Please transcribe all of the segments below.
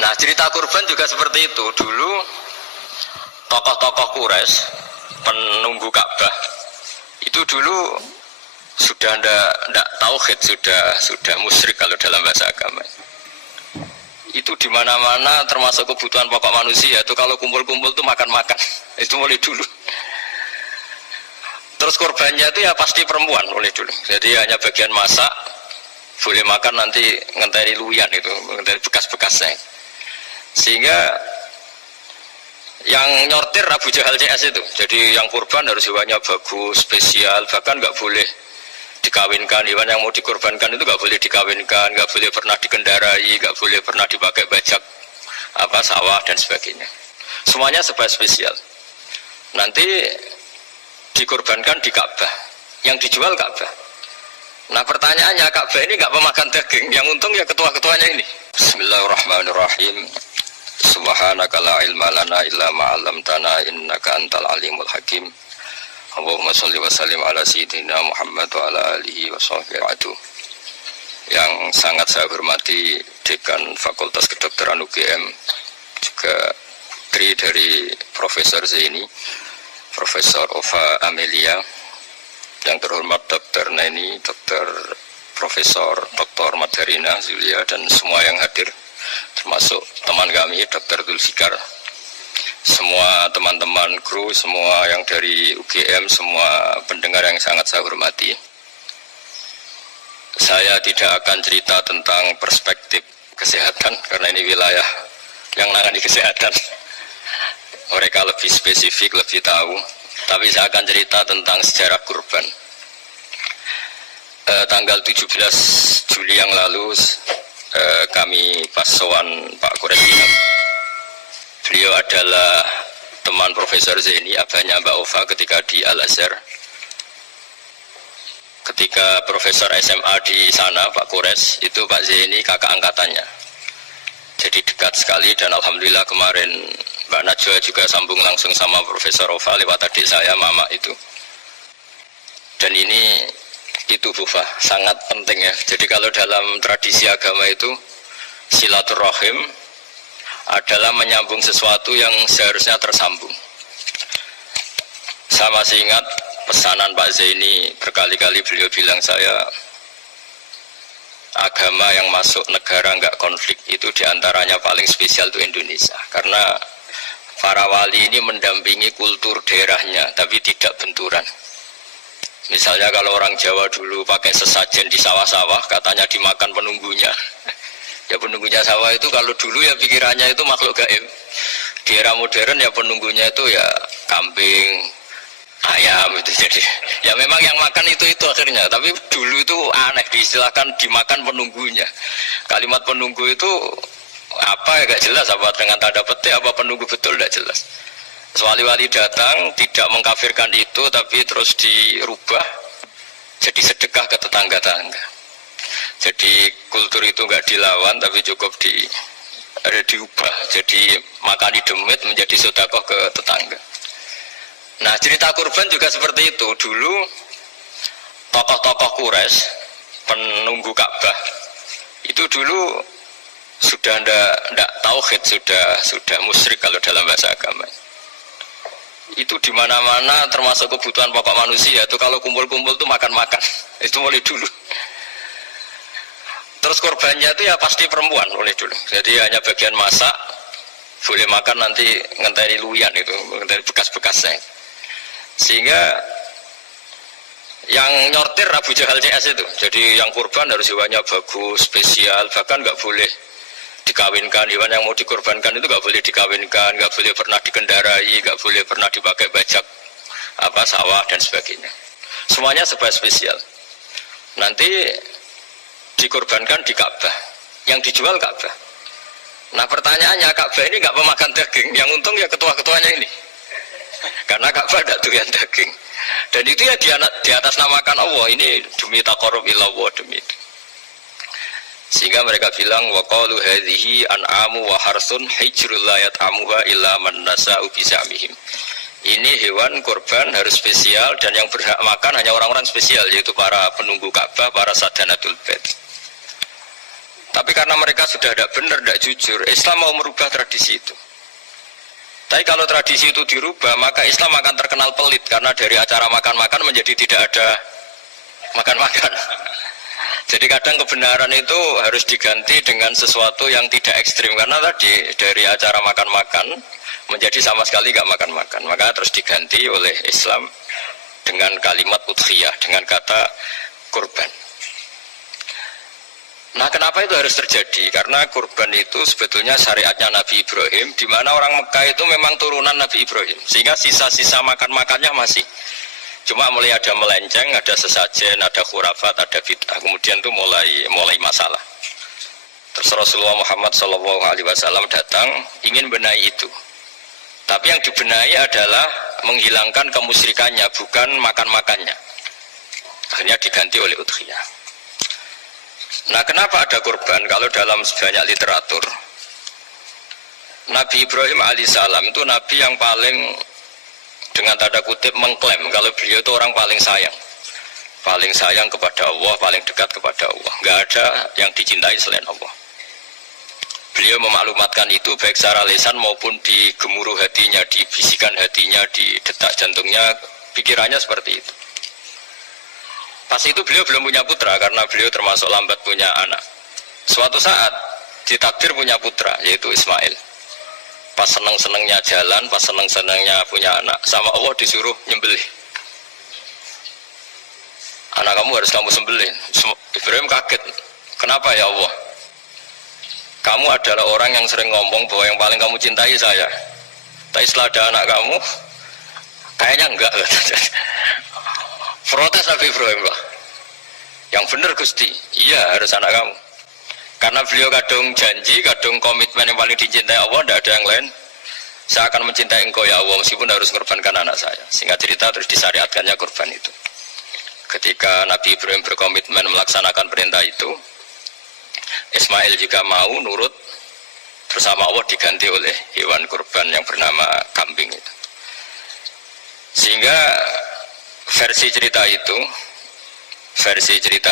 Nah, cerita kurban juga seperti itu. Dulu tokoh-tokoh Quraisy, penunggu Ka'bah, itu dulu sudah ndak tauhid, sudah musyrik kalau dalam bahasa agama. Itu di mana-mana termasuk kebutuhan pokok manusia itu kalau kumpul-kumpul tuh makan-makan. Itu mulai dulu. Terus korbannya itu ya pasti perempuan mulai dulu. Jadi hanya bagian masak, boleh makan nanti ngenteni luyan itu, ngenteni bekas-bekasnya. Sehingga yang nyortir Abu Jahal CS itu. Jadi yang kurban harus hewannya bagus, spesial, bahkan nggak boleh dikawinkan. Hewan yang mau dikorbankan itu nggak boleh dikawinkan, nggak boleh pernah dikendarai, nggak boleh pernah dipakai bajak sawah dan sebagainya. Semuanya serba spesial. Nanti dikorbankan di Ka'bah, yang dijual Ka'bah. Nah pertanyaannya, Ka'bah ini nggak pemakan daging, yang untung ya ketua-ketuanya ini. Bismillahirrahmanirrahim. Subhanaka la ilma lana illa ma 'allamtana innaka antal alimul hakim. Allahumma sholli wa sallim ala sayyidina Muhammad wa ala alihi wa sahbihi. Yang sangat saya hormati Dekan Fakultas Kedokteran UGM, juga putri dari Profesor Zaini, Profesor Ova Amelia, yang terhormat Dr. Neni, Dr. Profesor Dr. Madharina Zulia, dan semua yang hadir, termasuk teman kami Dr. Zulfikar, semua teman-teman kru, semua yang dari UGM, semua pendengar yang sangat saya hormati. Saya tidak akan cerita tentang perspektif kesehatan karena ini wilayah yang menangani kesehatan. Mereka lebih spesifik, lebih tahu. Tapi saya akan cerita tentang sejarah kurban. Tanggal 17 Juli yang lalu kami pas sowan Pak Quraisy. Beliau adalah teman Profesor Zaini, abahnya Mbak Ova ketika di Al-Azhar. Ketika Profesor SMA di sana, Pak Quraisy, itu Pak Zaini kakak angkatannya. Jadi dekat sekali, dan alhamdulillah kemarin Mbak Najwa juga sambung langsung sama Profesor Ova lewat adik saya, Mama itu. Dan ini itu Bufa, sangat penting ya. Jadi kalau dalam tradisi agama itu silaturahim adalah menyambung sesuatu yang seharusnya tersambung. Saya masih ingat pesanan Pak Zaini, berkali-kali beliau bilang saya, agama yang masuk negara nggak konflik itu diantaranya paling spesial itu Indonesia, karena para wali ini mendampingi kultur daerahnya tapi tidak benturan. Misalnya kalau orang Jawa dulu pakai sesajen di sawah-sawah, katanya dimakan penunggunya. Ya penunggunya sawah itu kalau dulu ya pikirannya itu makhluk gaib. Di era modern ya penunggunya itu ya kambing, ayam itu. Jadi ya memang yang makan itu akhirnya. Tapi dulu itu aneh, diistilahkan dimakan penunggunya. Kalimat penunggu itu apa ya gak jelas, apa dengan tanda petik, apa penunggu betul gak jelas. Wali-wali datang tidak mengkafirkan itu, tapi terus dirubah jadi sedekah ke tetangga-tetangga. Jadi kultur itu nggak dilawan, tapi cukup diubah. Jadi makani demit menjadi sedekah ke tetangga. Nah cerita kurban juga seperti itu. Dulu tokoh-tokoh Quraisy, penunggu Ka'bah, itu dulu sudah ndak tauhid, sudah musyrik kalau dalam bahasa agama. Itu di mana-mana termasuk kebutuhan pokok manusia itu kalau kumpul-kumpul tuh makan-makan. Itu mulai dulu. Terus korbannya itu ya pasti perempuan mulai dulu. Jadi hanya bagian masak, boleh makan nanti ngenteni luyan itu, ngenteni bekas-bekasnya. Sehingga yang nyortir Abu Jahal CS itu. Jadi yang kurban harus hewannya bagus, spesial, bahkan nggak boleh dikawinkan. Hewan yang mau dikorbankan itu nggak boleh dikawinkan, nggak boleh pernah dikendarai, nggak boleh pernah dipakai bajak sawah dan sebagainya. Semuanya serba spesial. Nanti dikorbankan di Ka'bah, yang dijual Ka'bah. Nah pertanyaannya, Ka'bah ini nggak pemakan daging, yang untung ya ketua-ketuanya ini, karena Ka'bah tidak doyan daging. Dan itu ya di atas namakan Allah, ini demi taqarrub ilallah, demi itu. Sehingga mereka bilang waqalu hadhihi an'amu wa harsun hijrul la yat'amuha illa man nasa'u bisamihim. Ini hewan kurban harus spesial, dan yang berhak makan hanya orang-orang spesial, yaitu para penunggu Ka'bah, para sadanatul bait. Tapi karena mereka sudah tidak benar, tidak jujur, Islam mau merubah tradisi itu. Tapi kalau tradisi itu dirubah, maka Islam akan terkenal pelit, karena dari acara makan-makan menjadi tidak ada makan-makan. Jadi kadang kebenaran itu harus diganti dengan sesuatu yang tidak ekstrim, karena tadi dari acara makan-makan menjadi sama sekali nggak makan-makan, maka terus diganti oleh Islam dengan kalimat udhiyah, dengan kata kurban. Nah, kenapa itu harus terjadi? Karena kurban itu sebetulnya syariatnya Nabi Ibrahim, di mana orang Mekah itu memang turunan Nabi Ibrahim, sehingga sisa-sisa makan-makannya masih. Cuma mulai ada melenceng, ada sesajen, ada khurafat, ada bid'ah. Kemudian itu mulai masalah. Terus Rasulullah Muhammad SAW datang ingin benahi itu. Tapi yang dibenahi adalah menghilangkan kemusyrikannya, bukan makan-makannya. Akhirnya diganti oleh udhiyah. Nah, kenapa ada kurban? Kalau dalam banyak literatur, Nabi Ibrahim alaihissalam itu Nabi yang paling, dengan tanda kutip, mengklaim kalau beliau itu orang paling sayang kepada Allah, paling dekat kepada Allah. Nggak ada yang dicintai selain Allah. Beliau memaklumatkan itu baik secara lisan maupun di gemuruh hatinya, di bisikan hatinya, di detak jantungnya, pikirannya seperti itu. Pas itu beliau belum punya putra, karena beliau termasuk lambat punya anak. Suatu saat ditakdir punya putra, yaitu Ismail. Pas seneng-senengnya jalan, pas seneng-senengnya punya anak, sama Allah disuruh nyembelih. Anak kamu harus kamu sembelih. Ibrahim kaget. Kenapa ya Allah? Kamu adalah orang yang sering ngomong bahwa yang paling kamu cintai saya. Tapi setelah ada anak kamu, kayaknya enggak. Protes Nabi Ibrahim, Pak. Yang benar Gusti, iya harus anak kamu. Karena beliau kadung janji, kadung komitmen yang paling dicintai Allah, tidak ada yang lain. Saya akan mencintai engkau ya Allah, meskipun harus mengorbankan anak saya. Singkat cerita terus disyariatkannya kurban itu. Ketika Nabi Ibrahim berkomitmen melaksanakan perintah itu, Ismail juga mau nurut, bersama Allah diganti oleh hewan kurban yang bernama kambing itu. Sehingga versi cerita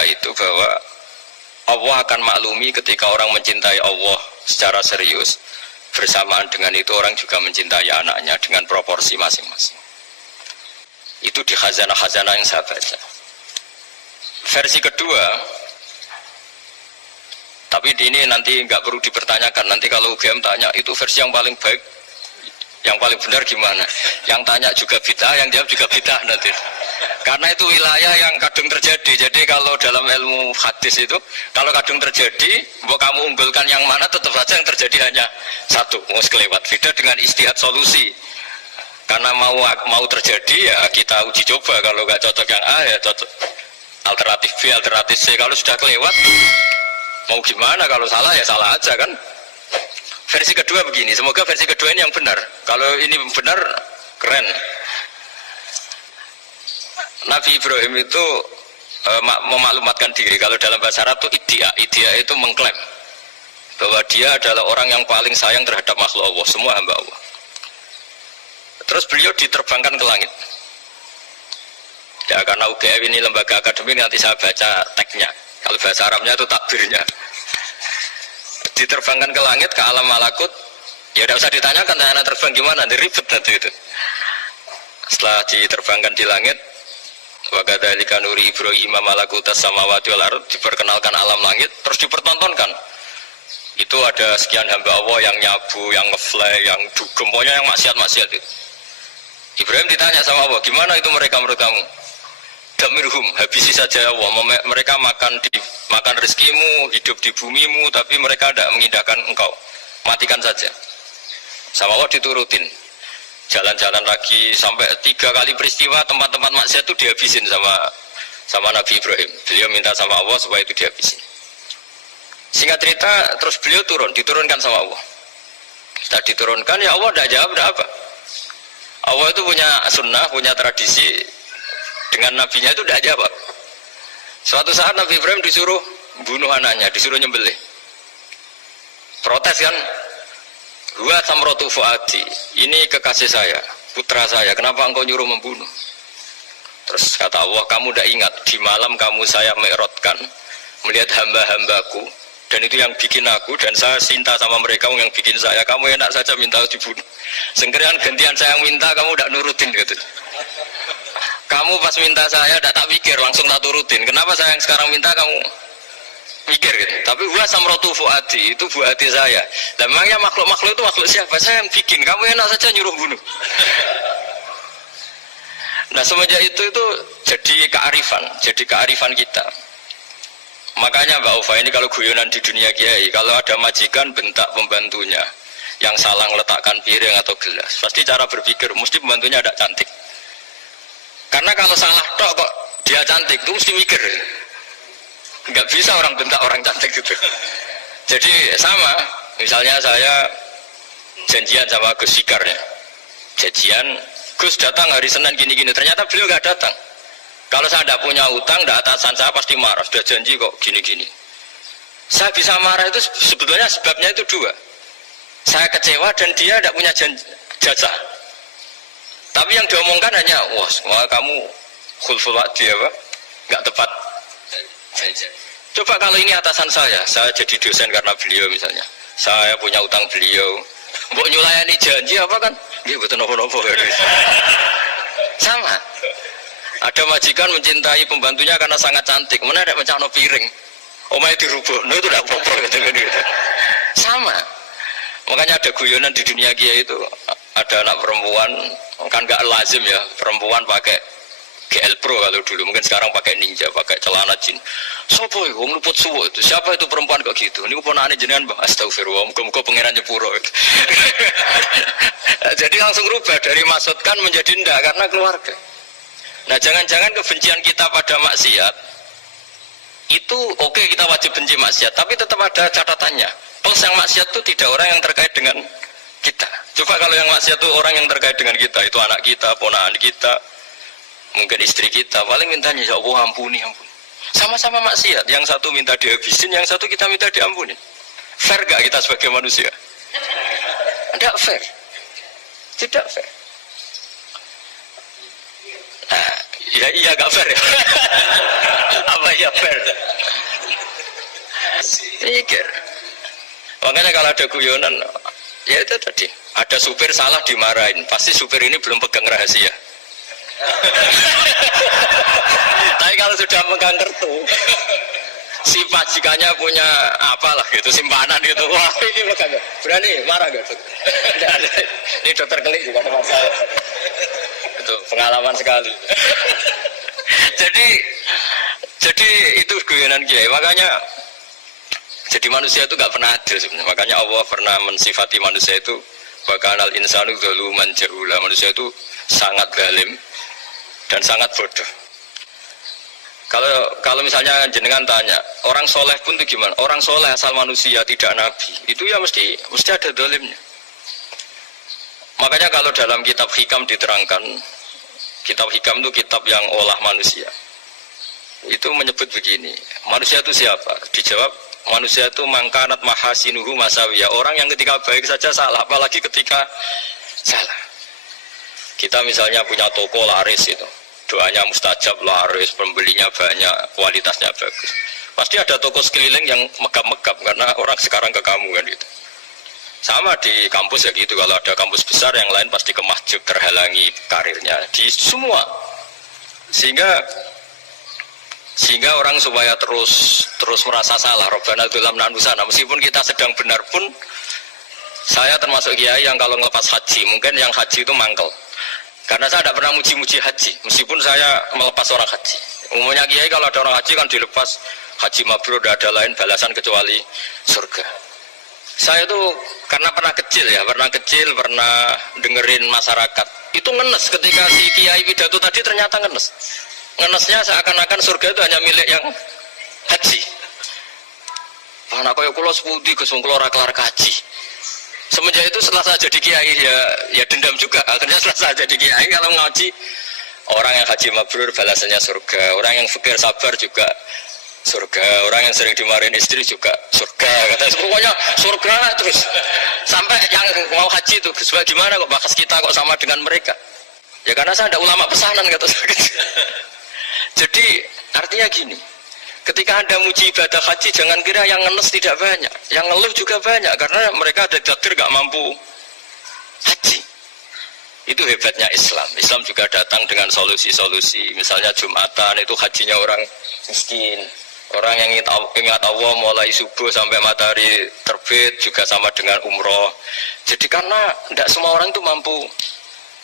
itu bahwa Allah akan maklumi ketika orang mencintai Allah secara serius, bersamaan dengan itu orang juga mencintai anaknya dengan proporsi masing-masing. Itu di khazanah-khazanah yang saya baca. Versi kedua, tapi ini nanti nggak perlu dipertanyakan, nanti kalau UGM tanya itu versi yang paling baik, yang paling benar gimana? Yang tanya juga bid'ah, yang jawab juga bid'ah nanti. Karena itu wilayah yang kadung terjadi. Jadi kalau dalam ilmu hadis itu, kalau kadung terjadi, bahwa kamu unggulkan yang mana, tetap saja yang terjadi hanya satu, mau kelewat. Beda dengan istihad solusi. Karena mau terjadi ya kita uji coba. Kalau nggak cocok yang A ya cocok alternatif B, alternatif C. Kalau sudah kelewat, mau gimana? Kalau salah ya salah aja kan. Versi kedua begini, semoga versi kedua ini yang benar. Kalau ini benar, keren. Nabi Ibrahim itu memaklumatkan diri. Kalau dalam bahasa Arab itu iddia itu mengklaim bahwa dia adalah orang yang paling sayang terhadap makhluk Allah, semua hamba Allah. Terus beliau diterbangkan ke langit. Ya karena UGM ini lembaga akademik, nanti saya baca teksnya. Kalau bahasa Arabnya itu takbirnya. Diterbangkan ke langit, ke alam malakut. Ya tidak usah ditanyakan anak terbang gimana, nanti ribet nanti itu. Setelah diterbangkan di langit, wa kadzalika nuri Ibrahim malakutas samawati wal ardh, diperkenalkan alam langit, terus dipertontonkan. Itu ada sekian hamba Allah yang nyabu, yang ngefly, yang dugem, pokoknya yang maksiat-maksiat itu. Ibrahim ditanya sama Allah, gimana itu mereka menurut kamu? Damirhum, habisi saja ya Allah. Mereka makan rezekimu, hidup di bumimu, tapi mereka tidak mengindahkan engkau. Matikan saja. Sama Allah diturutin. Jalan-jalan lagi sampai 3 kali peristiwa tempat-tempat maksiat itu dihabisin sama Nabi Ibrahim. Beliau minta sama Allah supaya itu dihabisin. Singkat cerita, terus beliau diturunkan sama Allah. Setelah diturunkan, ya Allah tidak jawab, tidak apa. Allah itu punya sunnah, punya tradisi. Dengan nabinya itu tidak jawab. Suatu saat Nabi Ibrahim disuruh bunuh anaknya, disuruh nyembelih. Protes kan? Huwa samratu fuadi, ini kekasih saya, putra saya, kenapa engkau nyuruh membunuh? Terus kata Allah, kamu tidak ingat di malam kamu saya mi'rajkan melihat hamba-hambaku Dan itu yang bikin aku, dan saya cinta sama mereka yang bikin saya. Kamu enak saja minta dibunuh. Sengkerian gantian saya yang minta, kamu tidak nurutin gitu. Kamu pas minta saya tidak tak pikir, langsung tak turutin. Kenapa saya yang sekarang minta kamu pikir gitu. Tapi huwa samratu fuadi, itu buah hati saya. Dan memangnya makhluk-makhluk itu makhluk siapa? Saya yang bikin. Kamu enak saja nyuruh bunuh. Nah semenjak itu jadi kearifan kita. Makanya Mbak Ufa ini kalau guyonan di dunia kiai, kalau ada majikan bentak pembantunya yang salah meletakkan piring atau gelas, pasti cara berpikir mesti pembantunya ada cantik. Karena kalau salah tok kok dia cantik, itu mesti mikir. Nggak bisa orang bentak orang cantik gitu. Jadi sama, misalnya saya janjian sama Gus Sikar ya. Janjian, Gus datang hari Senin gini-gini, ternyata beliau nggak datang. Kalau saya tidak punya utang, tidak atasan saya pasti marah. Sudah janji kok gini-gini. Saya bisa marah itu sebetulnya sebabnya itu dua. Saya kecewa dan dia tidak punya jasa. Tapi yang diomongkan hanya, wah kamu khulful wa'di apa? Nggak tepat. Coba kalau ini atasan saya jadi dosen karena beliau misalnya. Saya punya utang beliau. Mbok nyulayani janji apa kan? Nggih mboten napa-napa. Sama. Ada majikan mencintai pembantunya karena sangat cantik. Mana ada mencano piring. Omahe dirubuhno itu tidak apa-apa gitu. Sama. Makanya ada guyonan di dunia kiai itu, ada anak perempuan kan nggak lazim ya perempuan pakai GL Pro kalau dulu, mungkin sekarang pakai Ninja, pakai celana jin. Sopo iku wong luput suwo itu? Siapa itu perempuan kok gitu? Niku ponakane jenengan, Mbah. Astagfirullah, muga-muga pangeran nyepuro. Jadi langsung rubah dari maksudkan menjadi ndak karena keluarga. Nah, jangan-jangan kebencian kita pada maksiat itu oke, kita wajib benci maksiat, tapi tetap ada catatannya. Plus yang maksiat itu tidak orang yang terkait dengan kita. Coba kalau yang maksiat itu orang yang terkait dengan kita, itu anak kita, ponakan kita, mungkin istri kita, paling mintanya ya Allah ampuni. Sama-sama maksiat, yang satu minta dihabisin, yang satu kita minta diampuni. Fair gak kita sebagai manusia? Tidak fair. Tidak fair. Nah, iya gak fair ya? Apa ya fair? Pikir. Makanya kalau ada guyonan, ya itu tadi, ada supir salah dimarahin, pasti supir ini belum pegang rahasia. Tapi kalau sudah pegang kartu, si majikannya punya apalah gitu, simpanan gitu, wah ini pegang, berani marah gak? Ini dokter Kelik juga teman saya, itu pengalaman sekali. jadi itu guyonan kiai. Makanya jadi manusia itu gak pernah adil sebenarnya. Makanya Allah pernah mensifati manusia itu bakanal insanu zaluman jahula. Manusia itu sangat zalim dan sangat bodoh. Kalau misalnya jenengan tanya, orang soleh pun itu gimana? Orang soleh asal manusia tidak nabi, itu ya mesti ada zalimnya. Makanya kalau dalam kitab hikam diterangkan, kitab hikam itu kitab yang olah manusia. Itu menyebut begini, manusia itu siapa? Dijawab, manusia itu mangkanat mahasinuhu masawiyah. Orang yang ketika baik saja salah, apalagi ketika salah. Kita misalnya punya toko laris itu, doanya mustajab, laris, pembelinya banyak, kualitasnya bagus. Pasti ada toko sekeliling yang megap-megap karena orang sekarang ke kamu kan gitu. Sama di kampus ya gitu, kalau ada kampus besar yang lain pasti kemahjub, terhalangi karirnya di semua. Sehingga orang supaya terus merasa salah, Rabbana dzulamna anfusana, meskipun kita sedang benar pun. Saya termasuk kiai yang kalau ngelepas haji, mungkin yang haji itu mangkel. Karena saya tidak pernah muji-muji haji, meskipun saya melepas orang haji. Umumnya kiai kalau ada orang haji kan dilepas haji mabrur, tidak ada lain balasan kecuali surga. Saya itu karena pernah kecil, pernah dengerin masyarakat. Itu ngenes ketika si kiai pidato tadi ternyata ngenes. Ngenesnya seakan-akan surga itu hanya milik yang haji. Anak kaya kula sepundi Gus wong kula ora kelar kaji. Semenjak itu setelah saya jadi kiai ya dendam juga. Akhirnya setelah saya jadi kiai kalau ngaji, orang yang haji mabrur balasannya surga, orang yang fikir sabar juga surga, orang yang sering dimarahin istri juga surga. Katanya pokoknya surga terus. Sampai yang mau haji itu, Gus gimana kok bakas kita kok sama dengan mereka? Ya karena saya ada ulama pesanan kata saya. Jadi artinya gini, Ketika Anda muji ibadah haji, jangan kira yang ngenes tidak banyak, yang ngeluh juga banyak, karena mereka ada takdir gak mampu haji. Itu hebatnya Islam. Islam juga datang dengan solusi-solusi. Misalnya Jumatan itu hajinya orang miskin. Orang yang ingat Allah mulai subuh sampai matahari terbit juga sama dengan umroh. Jadi karena tidak semua orang itu mampu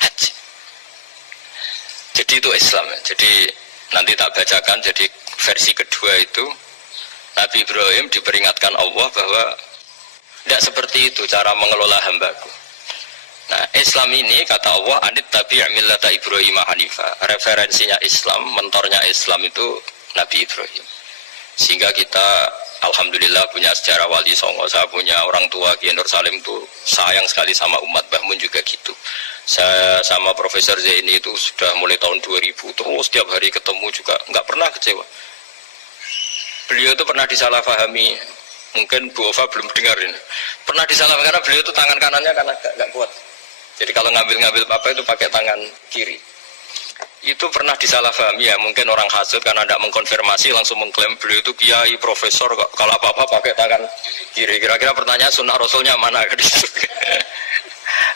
haji. Jadi itu Islam. Jadi nanti tak bacakan, jadi versi kedua itu Nabi Ibrahim diperingatkan Allah bahwa tidak seperti itu cara mengelola hambaku. Nah, Islam ini kata Allah anit tabi' millata Ibrahim hanifa. Referensinya Islam, mentornya Islam itu Nabi Ibrahim. Sehingga kita alhamdulillah punya sejarah wali songo. Saya punya orang tua Kiai Nur Salim itu sayang sekali sama umat, Mbah Mun juga gitu. Saya sama Profesor Zaini itu sudah mulai tahun 2000 terus setiap hari ketemu juga nggak pernah kecewa. Beliau itu pernah disalahpahami, mungkin Bu Ova belum dengarin. Pernah disalahpahami karena beliau itu tangan kanannya karena nggak kuat. Jadi kalau ngambil apa itu pakai tangan kiri. Itu pernah disalahpahami ya, mungkin orang hasud karena tidak mengkonfirmasi langsung mengklaim beliau itu kiai profesor, kalau apa-apa pakai tangan kiri. Kira-kira pertanyaan sunnah rasulnya mana?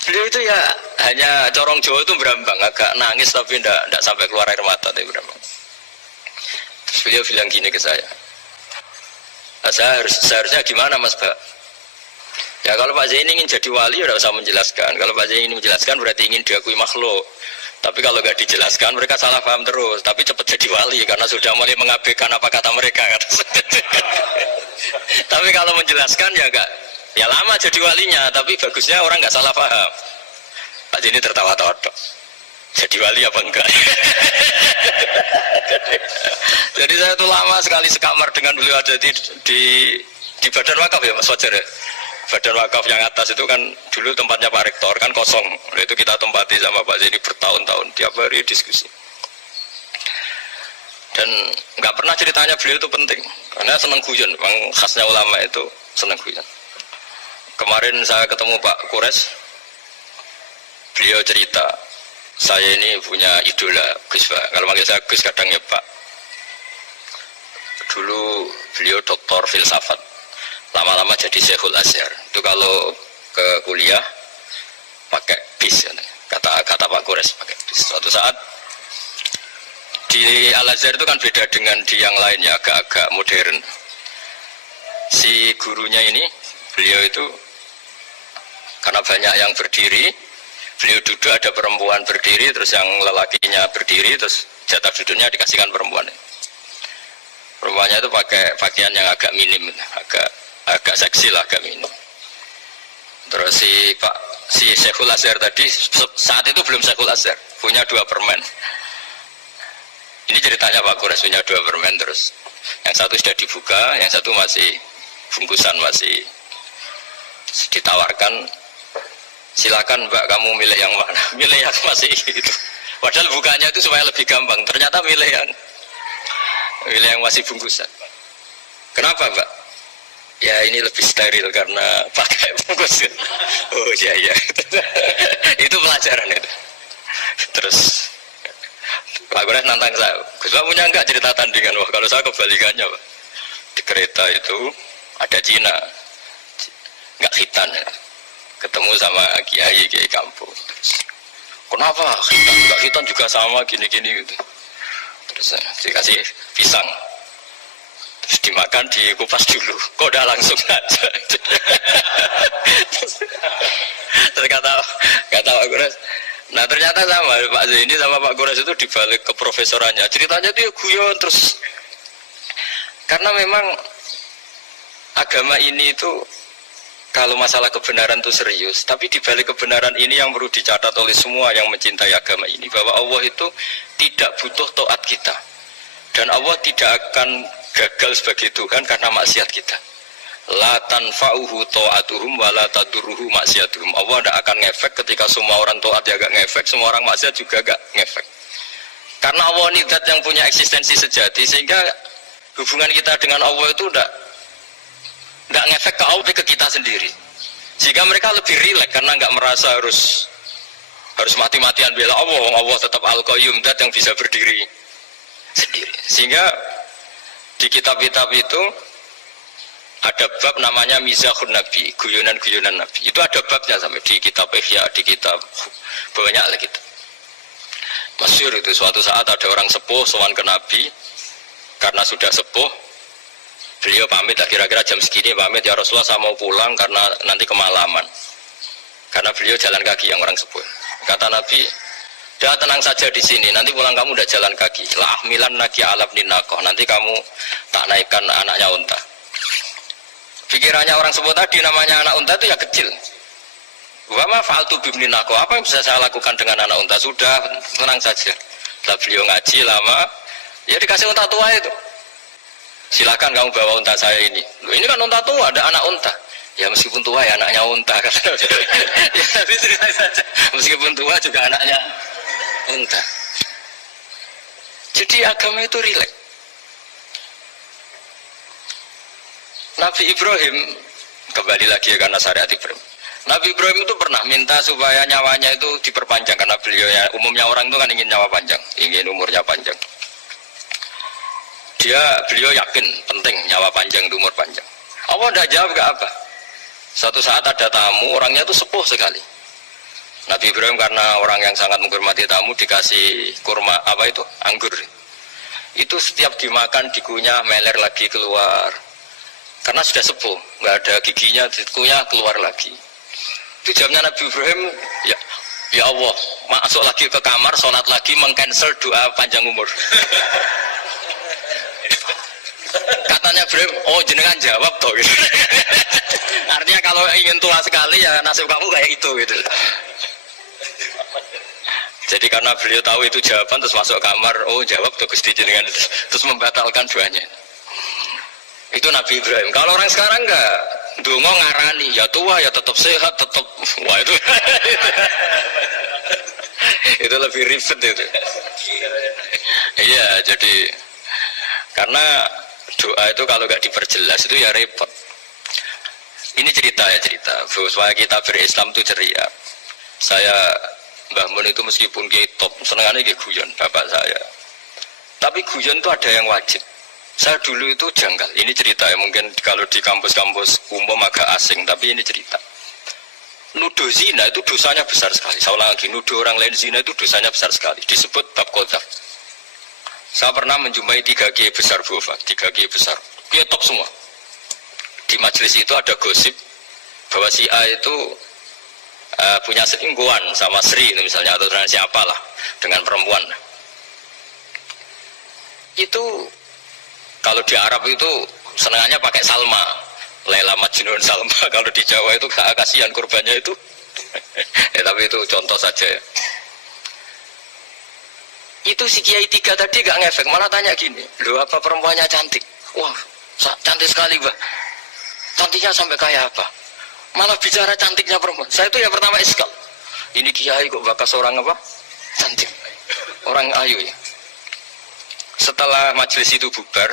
Beliau itu ya hanya corong Jawa itu berambang, agak nangis tapi tidak sampai keluar air mata tapi berambang. Terus beliau bilang gini ke saya, seharusnya gimana Mas Pak? Ya kalau Pak Zaini ingin jadi wali udah usah menjelaskan. Kalau Pak Zaini ingin menjelaskan berarti ingin diakui makhluk. Tapi kalau nggak dijelaskan mereka salah paham terus. Tapi cepat jadi wali karena sudah mulai mengabaikan apa kata mereka. Tapi kalau menjelaskan ya enggak. Ya lama jadi walinya. Tapi bagusnya orang nggak salah paham. Pak Zaini tertawa-tawa. Jadi wali apa enggak? Jadi saya tuh lama sekali sekamar dengan beliau ada di Badan Wakaf ya Mas Wajar ya. Badan Wakaf yang atas itu kan dulu tempatnya Pak Rektor kan kosong. Itu kita tempati sama Pak Zaini bertahun-tahun tiap hari diskusi. Dan nggak pernah ceritanya beliau itu penting karena seneng guyon. Memang khasnya ulama itu seneng guyon. Kemarin saya ketemu Pak Kures, beliau cerita saya ini punya idola Gus Pak. Kalau manggil saya Gus kadang ya Pak. Dulu beliau doktor filsafat. Lama-lama jadi Syekhul Azhar. Itu kalau ke kuliah pakai bis, kata Pak Kures pakai bis. Suatu saat di Al Azhar itu kan beda dengan di yang lain ya, agak-agak modern. Si gurunya ini, beliau itu karena banyak yang berdiri, beliau duduk ada perempuan berdiri, terus yang lelakinya berdiri, terus jatah duduknya dikasihkan perempuan. Perempuannya itu pakai pakaian yang agak minim, agak seksi lah, agak minim. Terus si Syekhul Azhar tadi saat itu belum Syekhul Azhar, punya 2 permen. Ini ceritanya Pak Kures punya 2 permen, terus yang satu sudah dibuka, yang satu masih bungkusan, masih ditawarkan. Silakan Mbak, kamu milih yang mana? Milih yang masih itu. Padahal bukanya itu supaya lebih gampang. Ternyata milih yang masih bungkusan. Kenapa Mbak? Ya ini lebih steril karena pakai bungkus. Oh iya. Itu pelajaran itu. Terus Pak Kures nantang saya, Gus Pak punya enggak cerita tandingan? Wah kalau saya kebalikannya Pak. Di kereta itu ada Cina, enggak khitan ya. Ketemu sama kiai kampung. Terus, kenapa khitan? Enggak khitan juga sama gini-gini gitu. Terus dikasih pisang. Terus dimakan, dikupas dulu. Kok udah langsung aja. Terus kata Pak Kures, nah ternyata sama Pak Zaini sama Pak Kures itu dibalik ke profesorannya. Ceritanya itu ya guyon terus. Karena memang agama ini itu kalau masalah kebenaran itu serius, tapi dibalik kebenaran ini yang perlu dicatat oleh semua yang mencintai agama ini, bahwa Allah itu tidak butuh taat kita. Dan Allah tidak akan gagal sebagai Tuhan karena maksiat kita. La tanfa'uhu ta'atuhum wa la tadurruhu maksiatuhum. Allah tidak akan ngefek ketika semua orang taat ya gak ngefek, semua orang maksiat juga gak ngefek. Karena Allah ini zat yang punya eksistensi sejati, sehingga hubungan kita dengan Allah itu tidak ngefek ke Allah, ke kita sendiri. Sehingga mereka lebih rileks karena nggak merasa harus mati-matian bela Allah. Allah tetap Al-Qayyum, zat yang bisa berdiri sendiri. Sehingga Di kitab-kitab itu ada bab namanya Mizahun Nabi, guyonan-guyonan Nabi. Itu ada babnya sampai di kitab Ihya, di kitab banyak lagi gitu. Masyhur itu suatu saat ada orang sepuh sowan ke Nabi karena sudah sepuh. Beliau pamit kira-kira jam segini pamit, ya Rasulullah saya mau pulang karena nanti kemalaman. Karena beliau jalan kaki yang orang sepuh. Kata Nabi, "Dah tenang saja di sini, nanti pulang kamu udah jalan kaki. Lah milan naki alab ninakoh, nanti kamu tak naikkan anaknya unta." Pikirannya orang sebut tadi namanya anak unta itu ya kecil. Wa ma fa'altu bibninako, apa yang bisa saya lakukan dengan anak unta? Sudah, tenang saja. Setelah beliau ngaji lama, ya dikasih unta tua itu. Silakan kamu bawa unta saya ini. Loh, ini kan unta tua, ada anak unta. Ya meskipun tua ya anaknya unta. Ya tapi cerita saja. Meskipun tua juga anaknya unta. Jadi agama itu rileks. Nabi Ibrahim, kembali lagi ya karena syariat Ibrahim. Nabi Ibrahim itu pernah minta supaya nyawanya itu diperpanjang karena beliau ya, umumnya orang itu kan ingin nyawa panjang, ingin umurnya panjang. Beliau yakin penting nyawa panjang, umur panjang. Allah tidak jawab ke apa. Suatu saat ada tamu, orangnya itu sepuh sekali. Nabi Ibrahim karena orang yang sangat menghormati tamu dikasih kurma, apa itu? Anggur. Itu setiap dimakan dikunyah meler lagi keluar. Karena sudah sepuh, nggak ada giginya, dikunyah keluar lagi. Itu jamnya Nabi Ibrahim, ya Allah, masuk lagi ke kamar, sholat lagi, mengcancel doa panjang umur. Katanya Ibrahim, oh jenengan jawab toh gitu. Artinya kalau ingin tua sekali ya nasib kamu kayak itu gitu. Jadi karena beliau tahu itu jawaban terus masuk kamar, oh jawab tuh Gusti jenengan, terus membatalkan doanya. Itu Nabi Ibrahim. Kalau orang sekarang enggak, dongo ngarani, ya tua ya tetap sehat, tetap wah itu. Itu lebih ribet itu. Iya, jadi karena doa itu kalau nggak diperjelas itu ya repot. Ini cerita. Bahwa kita berislam itu ceria. Saya Mbah Mun itu meskipun kayak top, senengannya kayak guyon bapak saya. Tapi guyon itu ada yang wajib. Saya dulu itu janggal. Ini cerita ya, mungkin kalau di kampus-kampus umum agak asing, tapi ini cerita. Nuduh zina itu dosanya besar sekali. Saya ulang lagi, nuduh orang lain zina itu dosanya besar sekali. Disebut bab qadzaf. Saya pernah menjumpai 3 kiai besar Bofa, 3 kiai besar. Kiai top semua. Di majelis itu ada gosip bahwa si A itu punya selingkuhan sama Sri misalnya atau dengan siapa lah, dengan perempuan. Itu kalau di Arab itu senangannya pakai Salma, Laila Majnun Salma. Kalau di Jawa itu kasihan korbannya itu. Tapi itu contoh saja ya. Itu si Kiai 3 tadi gak ngefek, malah tanya gini, loh apa perempuannya cantik? Wah cantik sekali Mbak. Cantiknya sampai kayak apa? Malah bicara cantiknya perempuan. Saya itu yang pertama iskal. Ini Kiai kok bakas orang apa? Cantik. Orang ayu ya. Setelah majelis itu bubar,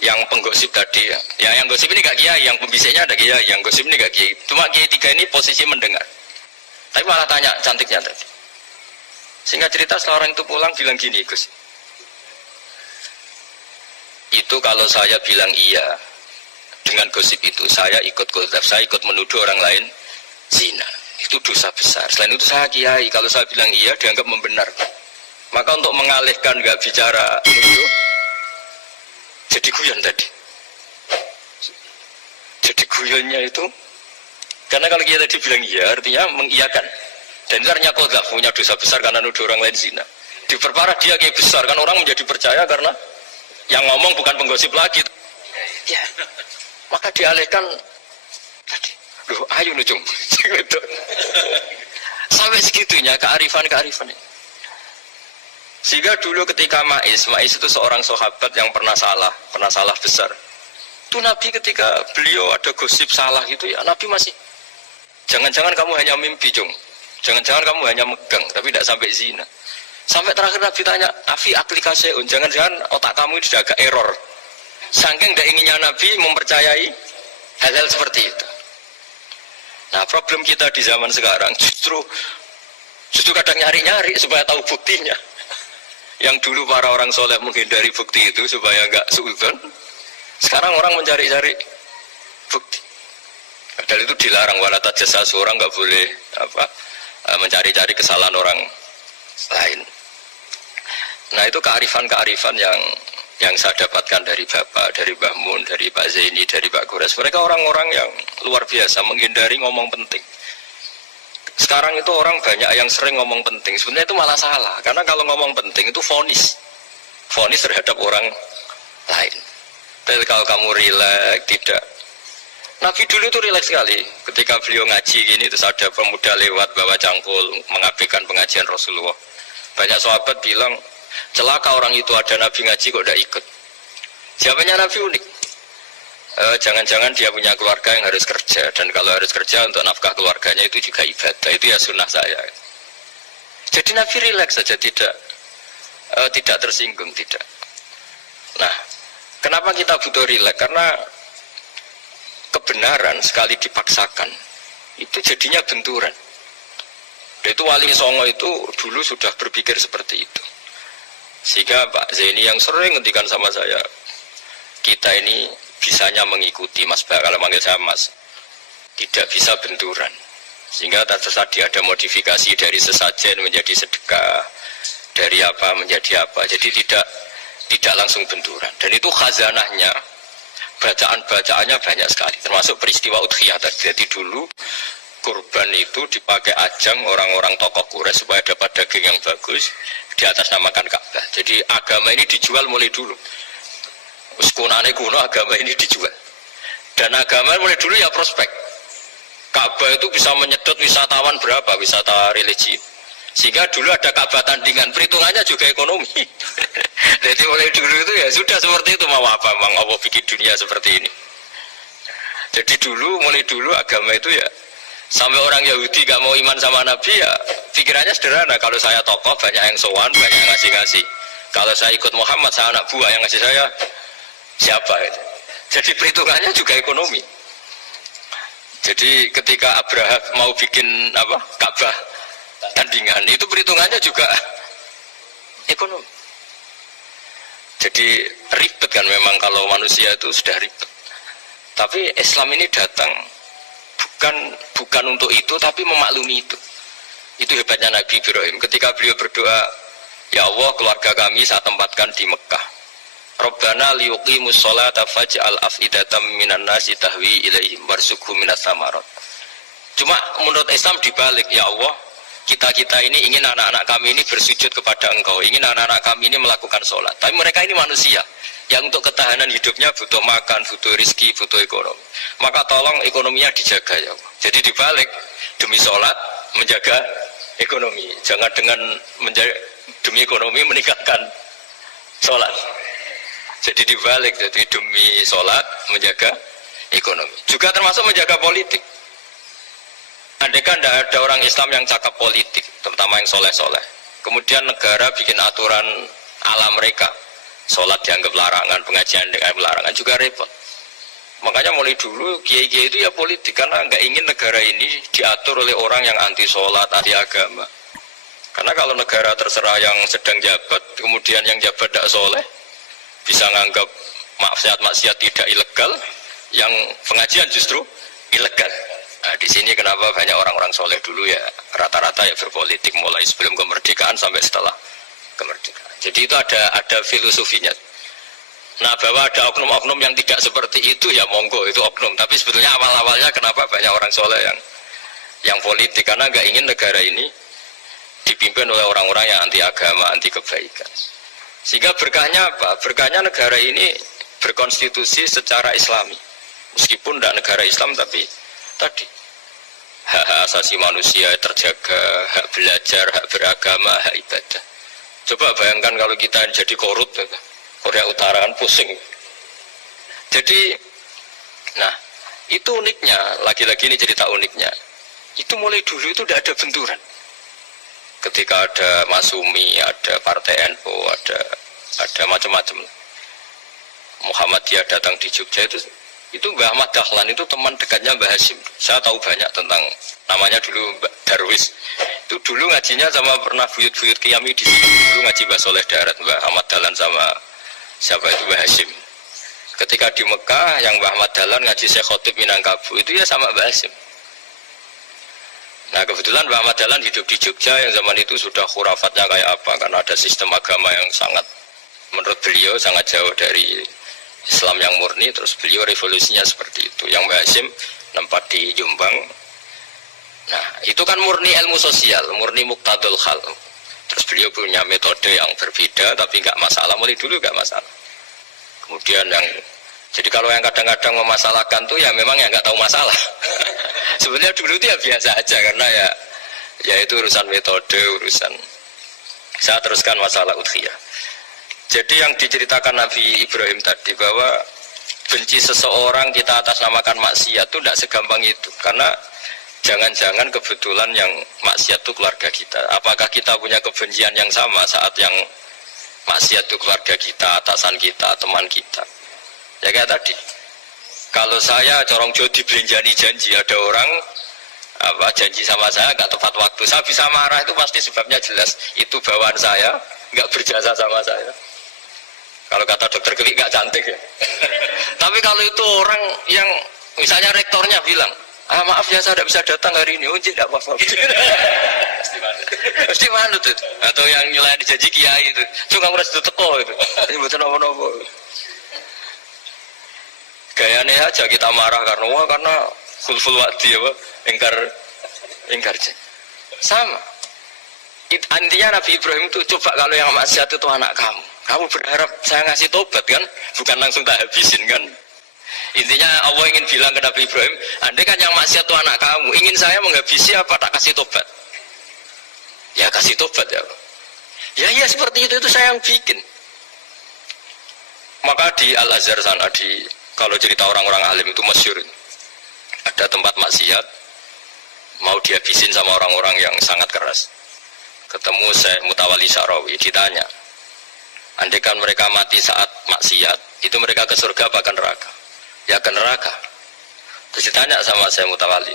yang penggosip tadi ya, yang gosip ini gak Kiai, yang pembisiknya ada Kiai, yang gosip ini gak Kiai. Cuma Kiai 3 ini posisi mendengar. Tapi malah tanya cantiknya tadi. Sehingga cerita setelah orang itu pulang bilang gini, Gus. Itu kalau saya bilang iya dengan gosip itu, saya ikut qadzaf, saya ikut menuduh orang lain zina. Itu dosa besar. Selain itu saya Kiai, kalau saya bilang iya dianggap membenarkan. Maka untuk mengalihkan nggak bicara itu, jadi guyon tadi. Jadi guyonnya itu, karena kalau kita tadi bilang iya, artinya mengiyakan. Dan itu artinya qadzaf, punya dosa besar karena nuduh orang lain zina. Diperparah dia kayak besar, kan orang menjadi percaya karena yang ngomong bukan penggosip lagi. Ya, maka dialihkan tadi. Loh, ayo nih cung. Sampai segitunya kearifan ini. Sehingga dulu ketika Ma'is itu seorang sahabat yang pernah salah besar. Itu Nabi ketika beliau ada gosip salah gitu ya, Nabi masih jangan-jangan kamu hanya mimpi, cung. Jangan-jangan kamu hanya megang, tapi tidak sampai zina. Sampai terakhir Nabi tanya, Afi aplikasi, jangan-jangan otak kamu sudah agak error. Saking tidak inginnya Nabi mempercayai hal-hal seperti itu. Nah problem kita di zaman sekarang justru kadang nyari-nyari supaya tahu buktinya. Yang dulu para orang soleh menghindari bukti itu supaya nggak suudzon, sekarang orang mencari-cari bukti. Padahal itu dilarang, wala tajassasu, orang nggak boleh mencari-cari kesalahan orang lain. Nah itu kearifan-kearifan yang saya dapatkan dari Bapak, dari Mbah Mun, dari Pak Zaini, dari Pak Gores. Mereka orang-orang yang luar biasa menghindari ngomong penting. Sekarang itu orang banyak yang sering ngomong penting. Sebenarnya itu malah salah. Karena kalau ngomong penting itu vonis terhadap orang lain. Tapi kalau kamu rileks, tidak. Nabi dulu itu rileks sekali. Ketika beliau ngaji gini, terus ada pemuda lewat bawa cangkul mengabaikan pengajian Rasulullah. Banyak sahabat bilang, celaka orang itu, ada Nabi ngaji kok tidak ikut. Jawabannya Nabi unik. Jangan-jangan dia punya keluarga yang harus kerja, dan kalau harus kerja untuk nafkah keluarganya itu juga ibadah, itu ya sunnah saya. Jadi Nabi rileks saja, tidak tersinggung, tidak. Nah, kenapa kita butuh rileks? Karena kebenaran sekali dipaksakan itu jadinya benturan. Dan itu Wali Songo itu dulu sudah berpikir seperti itu. Sehingga Pak Zaini yang sering ngendikan sama saya, kita ini bisanya mengikuti, Mas Pak, kalau manggil saya Mas, tidak bisa benturan. Sehingga tadi ada modifikasi dari sesajen menjadi sedekah, dari apa menjadi apa. Jadi tidak langsung benturan. Dan itu khazanahnya, bacaan-bacaannya banyak sekali, termasuk peristiwa Udhiyah tadi. Jadi dulu kurban itu dipakai ajang orang-orang tokoh Quraisy supaya dapat daging yang bagus, di atas namakan Ka'bah. Jadi agama ini dijual mulai dulu. Kunane kuno agama ini dijual. Dan agama mulai dulu ya prospek. Ka'bah itu bisa menyedot wisatawan berapa, wisata religi. Sehingga dulu ada Ka'bah tandingan, perhitungannya juga ekonomi. Jadi mulai dulu itu ya sudah seperti itu, mau apa, mau Allah bikin dunia seperti ini. Jadi mulai dulu agama itu ya, sampai orang Yahudi gak mau iman sama Nabi ya pikirannya sederhana, kalau saya tokoh banyak yang sowan, banyak yang ngasih-ngasih. Kalau saya ikut Muhammad, saya anak buah, yang ngasih saya siapa itu. Jadi perhitungannya juga ekonomi. Jadi ketika Abraham mau bikin Ka'bah tandingan, itu perhitungannya juga ekonomi. Jadi ribet kan memang, kalau manusia itu sudah ribet. Tapi Islam ini datang bukan untuk itu, tapi memaklumi itu. Itu hebatnya Nabi Ibrahim. Ketika beliau berdoa, ya Allah, keluarga kami saya tempatkan di Mekah. Rabbana liyuqimus sholata faj'al af'idatam minan nasi tahwi ilaihim warzuqhum minas samarat. Cuma menurut Islam dibalik, ya Allah, kita ini ingin anak-anak kami ini bersujud kepada Engkau, ingin anak-anak kami ini melakukan sholat. Tapi mereka ini manusia yang untuk ketahanan hidupnya butuh makan, butuh rizki, butuh ekonomi. Maka tolong ekonominya dijaga ya Allah. Jadi dibalik, demi sholat menjaga ekonomi. Jangan dengan demi ekonomi meninggalkan sholat. Jadi dibalik, jadi demi sholat menjaga ekonomi. Juga termasuk menjaga politik. Andaikan tidak ada orang Islam yang cakap politik, terutama yang soleh-soleh, kemudian negara bikin aturan ala mereka, sholat dianggap larangan, pengajian dianggap larangan, juga repot. Makanya mulai dulu kiai-kiai itu ya politik, karena nggak ingin negara ini diatur oleh orang yang anti sholat, anti agama. Karena kalau negara terserah yang sedang jabat, kemudian yang jabat tidak soleh, bisa nganggap maksiat-maksiat tidak ilegal, yang pengajian justru ilegal. Nah, di sini kenapa banyak orang-orang soleh dulu ya rata-rata ya berpolitik mulai sebelum kemerdekaan sampai setelah kemerdekaan. Jadi itu ada filosofinya. Nah, bahwa ada oknum-oknum yang tidak seperti itu ya monggo, itu oknum. Tapi sebetulnya awal-awalnya kenapa banyak orang soleh yang politik, karena nggak ingin negara ini dipimpin oleh orang-orang yang anti agama, anti kebaikan. Sehingga berkahnya apa? Berkahnya negara ini berkonstitusi secara Islami. Meskipun tidak negara Islam, tapi tadi hak asasi manusia terjaga, hak belajar, hak beragama, hak ibadah. Coba bayangkan kalau kita jadi korut, Korea Utara kan pusing. Jadi, nah itu uniknya, lagi-lagi ini cerita uniknya. Itu mulai dulu itu tidak ada benturan. Ketika ada Masumi, ada Partai NU, ada macam-macam. Muhammadiyah datang di Jogja itu Mbah Ahmad Dahlan itu teman dekatnya Mbah Hasyim. Saya tahu banyak tentang, namanya dulu Mbak Darwis. Itu dulu ngajinya sama pernah buyut-buyut Qiyami di sini. Dulu dulu ngaji Mbah Soleh Darat, Mbah Ahmad Dahlan sama siapa itu Mbah Hasyim. Ketika di Mekah yang Mbah Ahmad Dahlan ngaji Syekh Khotib Minangkabau itu ya sama Mbah Hasyim. Nah kebetulan Mbah Ahmad Dahlan hidup di Jogja yang zaman itu sudah khurafatnya kayak apa, karena ada sistem agama yang sangat menurut beliau sangat jauh dari Islam yang murni, terus beliau revolusinya seperti itu. Yang Mbah Hasyim nempat di Jombang. Nah itu kan murni ilmu sosial, murni muqtadul hal. Terus beliau punya metode yang berbeda tapi nggak masalah, mulai dulu nggak masalah. Kemudian yang jadi kalau yang kadang-kadang memasalahkan tuh ya memang yang nggak tahu masalah. Sebenarnya dulu itu ya biasa aja karena ya itu urusan metode, urusan. Saya teruskan masalah udhiyah. Jadi yang diceritakan Nabi Ibrahim tadi bahwa benci seseorang kita atas namakan maksiat itu tidak segampang itu, karena jangan-jangan kebetulan yang maksiat itu keluarga kita. Apakah kita punya kebencian yang sama saat yang maksiat itu keluarga kita, atasan kita, teman kita? Ya kayak tadi, kalau saya corong jauh dibelanjani janji, ada orang janji sama saya nggak tepat waktu, saya bisa marah, itu pasti sebabnya jelas, itu bawaan saya nggak berjasa sama saya. Kalau kata dokter Klik nggak cantik ya. Tapi kalau itu orang yang misalnya rektornya bilang, maaf ya saya tidak bisa datang hari ini, tidak apa-apa. Mesti manut itu. Atau yang nyelain janji kiai itu, cuma harus teko itu. Ini betul apa-apa. Gayanya aja kita marah karena khulful wa'di apa, ingkar sama. Intinya Nabi Ibrahim itu coba kalau yang maksiat itu anak kamu berharap saya ngasih tobat kan, bukan langsung tak habisin kan. Intinya Allah ingin bilang ke Nabi Ibrahim, andai kan yang maksiat itu anak kamu, ingin saya menghabisi apa tak kasih tobat? Ya kasih tobat ya. Ya seperti itu saya yang bikin. Maka di Al-Azhar sana, kalau cerita orang-orang alim itu masyhur, ada tempat maksiat mau dihabisin sama orang-orang yang sangat keras. Ketemu Syekh Mutawalli Sya'rawi, ditanya, andai kan mereka mati saat maksiat, itu mereka ke surga apa ke neraka? Ya ke neraka. Terus ditanya sama Syekh Mutawalli,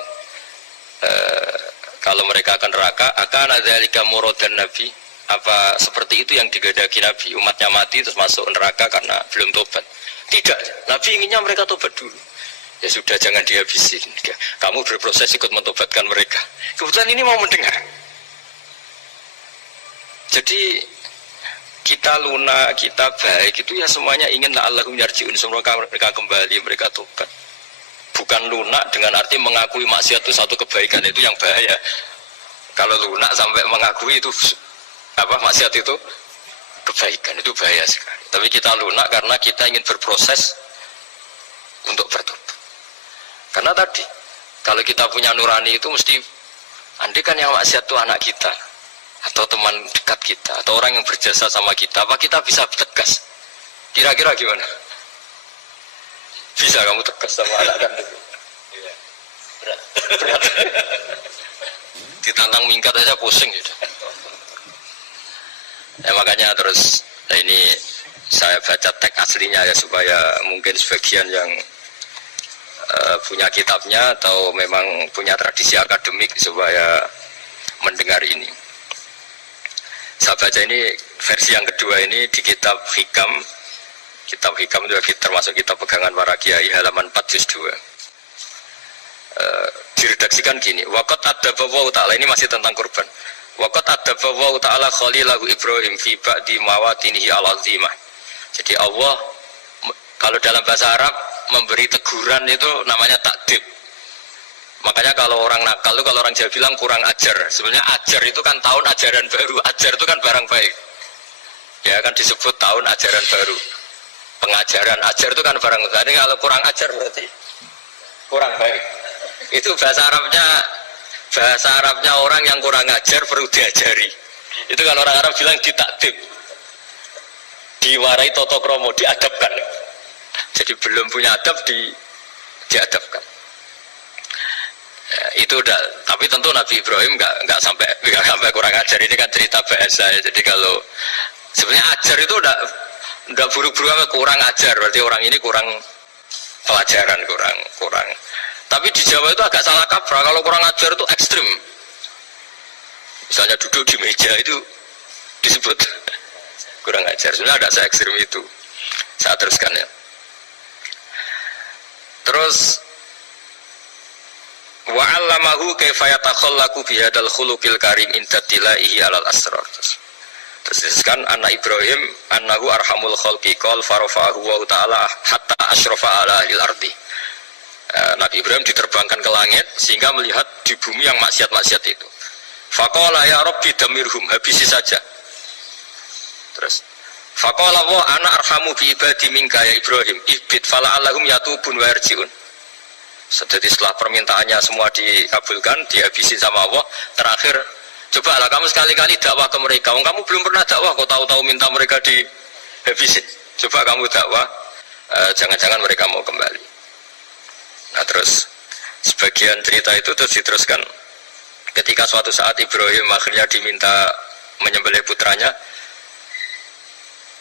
kalau mereka ke neraka, akan adzalika muradan Nabi? Apa seperti itu yang digadaki Nabi, umatnya mati terus masuk neraka karena belum tobat? Tidak, Nabi inginnya mereka tobat dulu. Ya sudah, jangan dihabisin, kamu berproses ikut mentobatkan mereka. Kebetulan ini mau mendengar. Jadi kita lunak, kita baik itu ya semuanya ingin la'allahum yarji'un, semoga mereka kembali, mereka tobat. Bukan lunak dengan arti mengakui maksiat itu satu kebaikan, itu yang bahaya. Kalau lunak sampai mengakui itu maksiat itu kebaikan, itu bahaya sekali. Tapi kita lunak karena kita ingin berproses untuk bertobat. Karena tadi kalau kita punya nurani itu mesti, andai kan yang maksiat itu anak kita atau teman dekat kita atau orang yang berjasa sama kita, apa kita bisa tegas? Kira-kira gimana? Bisa kamu tegas sama anak kan? Berat. Ditantang mingkat aja pusing gitu. Ya makanya terus ini saya baca teks aslinya ya, supaya mungkin sebagian yang punya kitabnya atau memang punya tradisi akademik supaya mendengar ini. Saya baca ini versi yang kedua ini di kitab Hikam. Kitab Hikam itu termasuk kitab pegangan para kiai, halaman 4 juz 2. Diredaksikan gini, waqat adaba wa ta'ala, ini masih tentang kurban. Waqat adaba wa ta'ala khalilahu Ibrahim fi ba'di mawatinihi al-azimah. Jadi Allah kalau dalam bahasa Arab memberi teguran itu namanya takdib. Makanya kalau orang nakal itu, kalau orang Jawa bilang kurang ajar. Sebenarnya ajar itu kan tahun ajaran baru. Ajar itu kan barang baik. Ya kan disebut tahun ajaran baru. Pengajaran, ajar itu kan barang baik. Jadi kalau kurang ajar berarti kurang baik. Itu bahasa Arabnya orang yang kurang ajar perlu diajari. Itu kalau orang Arab bilang ditakdib. Diwarai toto kromo, diadabkan. Jadi belum punya adab diadabkan. Ya, itu udah, tapi tentu Nabi Ibrahim nggak sampai kurang ajar. Ini kan cerita bahasa ya. Jadi kalau sebenarnya ajar itu udah buruk-buruk, kurang ajar, berarti orang ini kurang pelajaran, kurang. Tapi di Jawa itu agak salah kaprah. Kalau kurang ajar itu ekstrim. Misalnya duduk di meja itu disebut kurang ajar. Sebenarnya ada saya ekstrim itu. Saya teruskan ya. Terus wa 'allamahu kaifa yatakhallaku bi hadzal khuluqil karim inda tilaihi 'alal asrar. Terus kan anak Ibrahim annahu arhamul khalqi qal farafa'ahu wa ta'ala hatta asyrafa 'ala ahli ardi. Nabi Ibrahim diterbangkan ke langit sehingga melihat di bumi yang maksiat-maksiat itu. Faqala ya rabbi damirhum, habisi saja. Terus faqala wa ana arhamu bi ibadi minka ya Ibrahim ibid fala'allahum yatubun wa yarji'un. Jadi setelah permintaannya semua dikabulkan, dihabisi sama Allah, terakhir cobalah kamu sekali-kali dakwah ke mereka. Kamu belum pernah dakwah, kok tahu-tahu minta mereka dihabisin. Coba kamu dakwah, jangan-jangan mereka mau kembali. Nah terus sebagian cerita itu terus diteruskan ketika suatu saat Ibrahim akhirnya diminta menyembelih putranya.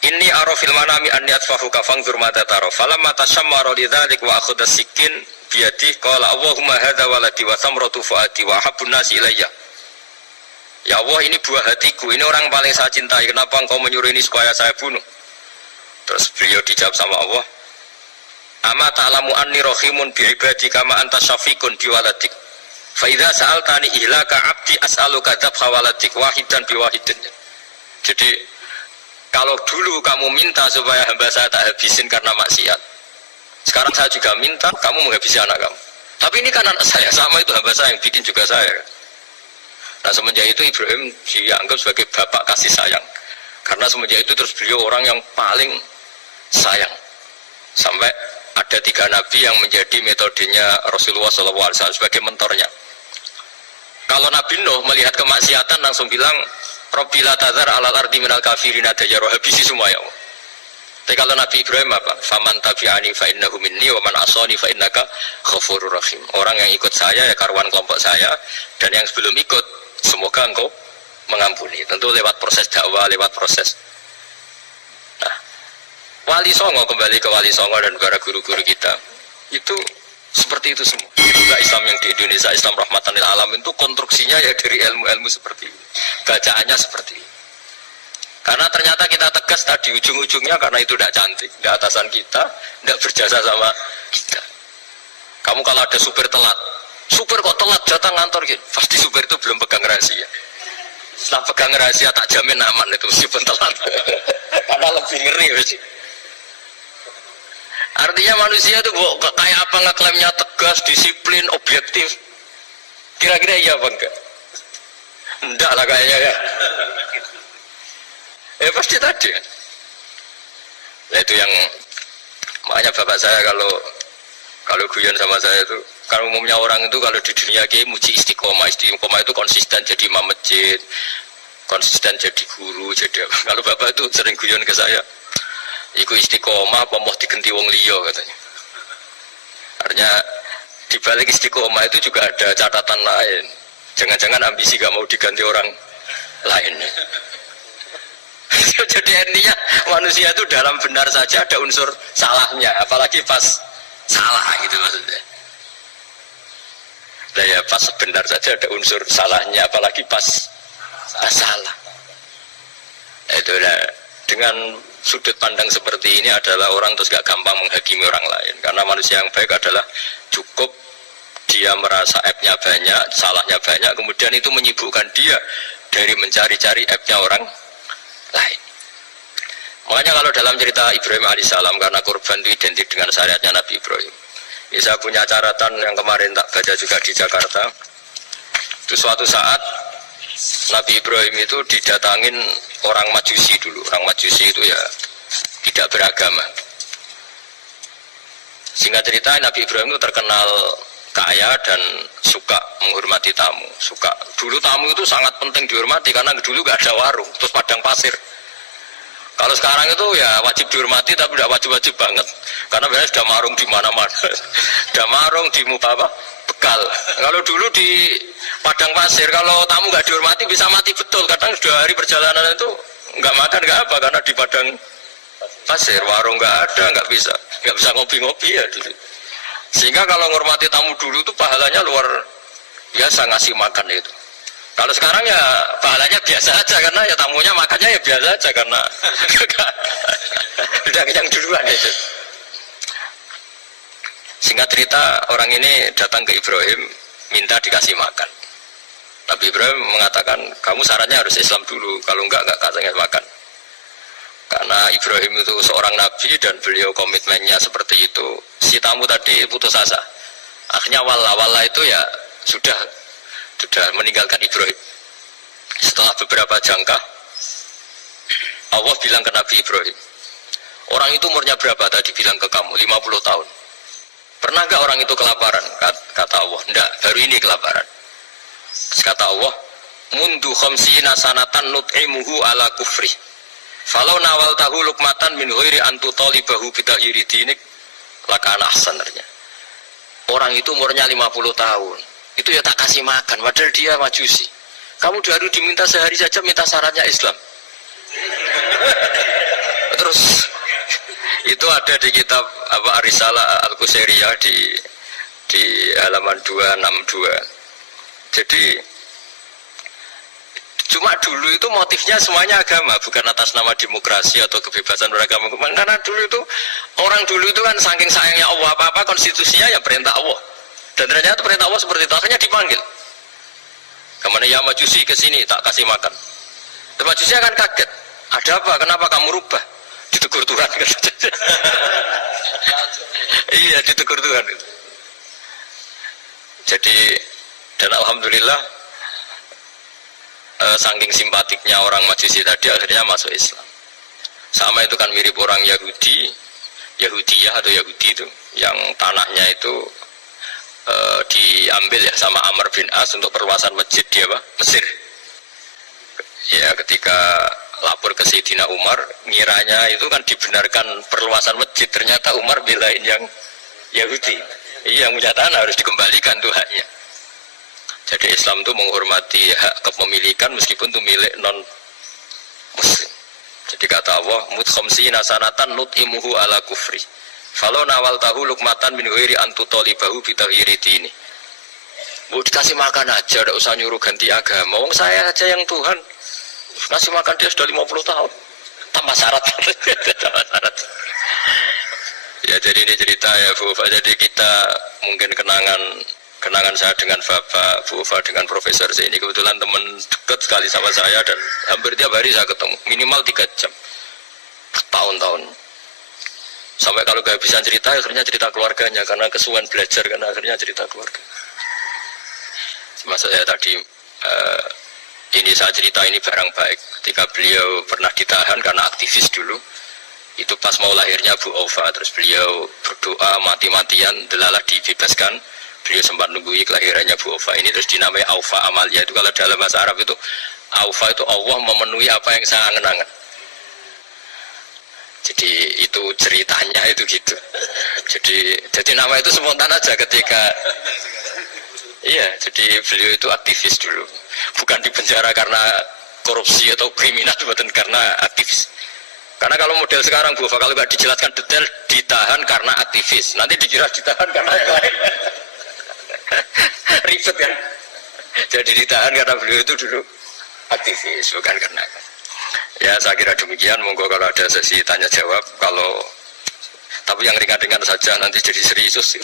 Inni arafil manami anni atfahuka fangzur mata taro falamma tashammara lidzalik wa akhadha sikin biyadi qala Allahumma hadza waladi wa thamratu fuadi wa habbun nasi ilayya. Ya Allah, ini buah hatiku, ini orang paling saya cintai, kenapa engkau menyuruh ini supaya saya bunuh? Terus beliau dijawab sama Allah, ama ta'lamu anni rahimun bi ibadi kama anta syafiqun bi waladik fa idza sa'altani ihlaka abdi as'aluka dzabha waladik wahidan bi wahidin. Jadi kalau dulu kamu minta supaya hamba saya tak habisin karena maksiat, sekarang saya juga minta kamu menghabisi anak kamu. Tapi ini kan anak saya, sama itu hamba saya yang bikin juga saya. Nah semenjak itu Ibrahim dianggap sebagai bapak kasih sayang. Karena semenjak itu terus beliau orang yang paling sayang. Sampai ada 3 nabi yang menjadi metodenya Rasulullah SAW sebagai mentornya. Kalau Nabi Nuh melihat kemaksiatan langsung bilang, Rabbi la tadzar alal ardi minal kafirin dayyaru, habisi semua ya Allah. Tapi kalau Nabi Ibrahim apa? Faman tabi'ani fa innahu minni wa man asani fa innaka ghafurur rahim. Orang yang ikut saya ya karuan kelompok saya, dan yang sebelum ikut semoga engkau mengampuni. Tentu lewat proses dakwah, lewat proses. Nah, Wali Songo, kembali ke Wali Songo dan para guru-guru kita, itu seperti itu semua. Juga Islam yang di Indonesia, Islam rahmatan lil alam, itu konstruksinya ya dari ilmu-ilmu seperti ini, bacaannya seperti ini. Karena ternyata kita tegas tadi ujung-ujungnya karena itu tidak cantik, tidak atasan kita, tidak berjasa sama kita. Kamu kalau ada supir telat, supir kok telat datang ngantor gitu, pasti supir itu belum pegang rahasia. Setelah pegang rahasia tak jamin aman itu meskipun telat. Karena lebih ngeri sih. Artinya manusia itu kayak apa ngeklaimnya tegas, disiplin, objektif. Kira-kira iya apa enggak? Enggak lah kayaknya ya. Pasti tadi. Nah, itu yang makanya bapak saya kalau guyon sama saya itu, kalau umumnya orang itu kalau di dunia kayak muji istiqomah itu konsisten jadi imam masjid, konsisten jadi guru, jadi kalau bapak itu sering guyon ke saya, iku istiqomah apa mau digenti wong liya katanya. Artinya di balik istiqomah itu juga ada catatan lain. Jangan-jangan ambisi gak mau diganti orang lain. Jadi intinya manusia itu dalam benar saja ada unsur salahnya, apalagi pas salah gitu maksudnya. Nah ya pas benar saja ada unsur salahnya, apalagi pas salah. Nah, itu dengan sudut pandang seperti ini adalah orang terus gak gampang menghakimi orang lain. Karena manusia yang baik adalah cukup dia merasa aibnya banyak, salahnya banyak, kemudian itu menyibukkan dia dari mencari-cari aibnya orang lain. Makanya kalau dalam cerita Ibrahim alaihissalam, karena kurban itu identik dengan syariatnya Nabi Ibrahim, ya saya punya catatan yang kemarin tak baca juga di Jakarta. Itu suatu saat Nabi Ibrahim itu didatangin orang Majusi dulu. Orang Majusi itu ya tidak beragama. Singkat cerita Nabi Ibrahim itu terkenal kaya dan suka menghormati tamu. Dulu tamu itu sangat penting dihormati karena dulu gak ada warung, terus padang pasir. Kalau sekarang itu ya wajib dihormati tapi tidak wajib-wajib banget. Karena biasanya sudah marung di mana-mana. Sudah marung di apa? Bekal. Kalau dulu di padang pasir, kalau tamu nggak dihormati bisa mati betul. Kadang sudah hari perjalanan itu nggak makan nggak apa karena di padang pasir, warung nggak ada, nggak bisa ngopi-ngopi ya dulu. Sehingga kalau menghormati tamu dulu itu pahalanya luar biasa, ngasih makan itu. Kalau sekarang ya pahalanya biasa aja karena ya tamunya makannya ya biasa aja karena udah kenyang duluan itu. Singkat cerita orang ini datang ke Ibrahim minta dikasih makan. Nabi Ibrahim mengatakan kamu syaratnya harus Islam dulu, kalau enggak kasih makan. Karena Ibrahim itu seorang nabi dan beliau komitmennya seperti itu. Si tamu tadi putus asa. Akhirnya wala itu ya sudah meninggalkan Ibrahim. Setelah beberapa jangka Allah bilang ke Nabi Ibrahim, orang itu umurnya berapa tadi bilang ke kamu? 50 tahun. Pernah gak orang itu kelaparan? Kata Allah, enggak, baru ini kelaparan. Terus kata Allah, mundu khamsina sanatan nut'imuhu ala kufri falau nawal tahu lukmatan min ghairi antu talibahu bidahiri dinik lakana ahsanarnya. Orang itu umurnya 50 tahun itu ya tak kasih makan, padahal dia majusi. Kamu baru diminta sehari saja minta syaratnya Islam. Terus itu ada di kitab apa Risalah Al-Qusairiyah di halaman 262. Jadi cuma dulu itu motifnya semuanya agama, bukan atas nama demokrasi atau kebebasan beragama. Karena dulu itu orang dulu itu kan saking sayangnya Allah, apa-apa konstitusinya ya perintah Allah. Dan ternyata perintah Allah seperti itu, akhirnya dipanggil. Kemana ya majusi ke sini tak kasih makan. Dan majusi akan kaget. Ada apa? Kenapa kamu rubah? Ditegur Tuhan. Iya, ditegur Tuhan. Jadi dan alhamdulillah saking simpatiknya orang majusi tadi akhirnya masuk Islam. Sama itu kan mirip orang Yahudiyah atau Yahudi itu yang tanahnya itu diambil ya sama Amr bin As untuk perluasan masjid di Mesir. Ya ketika lapor ke Sayyidina Umar, ngiranya itu kan dibenarkan perluasan masjid, ternyata Umar belain yang Yahudi. Iya, yang punya tanah harus dikembalikan tuh haknya. Jadi Islam itu menghormati hak kepemilikan meskipun itu milik non muslim. Jadi kata Allah, mut khamsina sanatan nut'imuhu ala kufri falau nawal tahu lukmatan min ghairi antu talibahu bitahiri dini. Mau dikasih makan aja, tidak usah nyuruh ganti agama. Wong saya aja yang Tuhan ngasih makan dia sudah 50 tahun tambah syarat. Tambah syarat. Ya jadi ini cerita ya Bu Ufa. Jadi kita mungkin kenangan saya dengan Bapak, Bu Ufa dengan Profesor ini kebetulan teman dekat sekali sama saya dan hampir tiap hari saya ketemu minimal 3 jam tahun-tahun. Sampai kalau kehabisan cerita akhirnya cerita keluarganya karena kesuwen belajar karena akhirnya cerita keluarga. Masa saya tadi ini saya cerita ini barang baik ketika beliau pernah ditahan karena aktivis dulu. Itu pas mau lahirnya Bu Aufa, terus beliau berdoa mati-matian delalah dibebaskan. Beliau sempat nunggui kelahirannya Bu Aufa ini, terus dinamai Aufa Amalia. Itu kalau dalam bahasa Arab itu Aufa itu Allah memenuhi apa yang saya angen-angen. Jadi itu ceritanya itu gitu. Jadi nama itu spontan aja ketika iya, jadi beliau itu aktivis dulu. Bukan dipenjara karena korupsi atau kriminal, bukan karena aktivis. Karena kalau model sekarang Bu, kalau nggak dijelaskan detail ditahan karena aktivis, nanti dikira ditahan karena yang lain. Ribet kan? Jadi ditahan karena beliau itu dulu aktivis, bukan karena. Ya saya kira demikian. Monggo kalau ada sesi tanya jawab, kalau tapi yang ringan-ringan saja nanti jadi serius.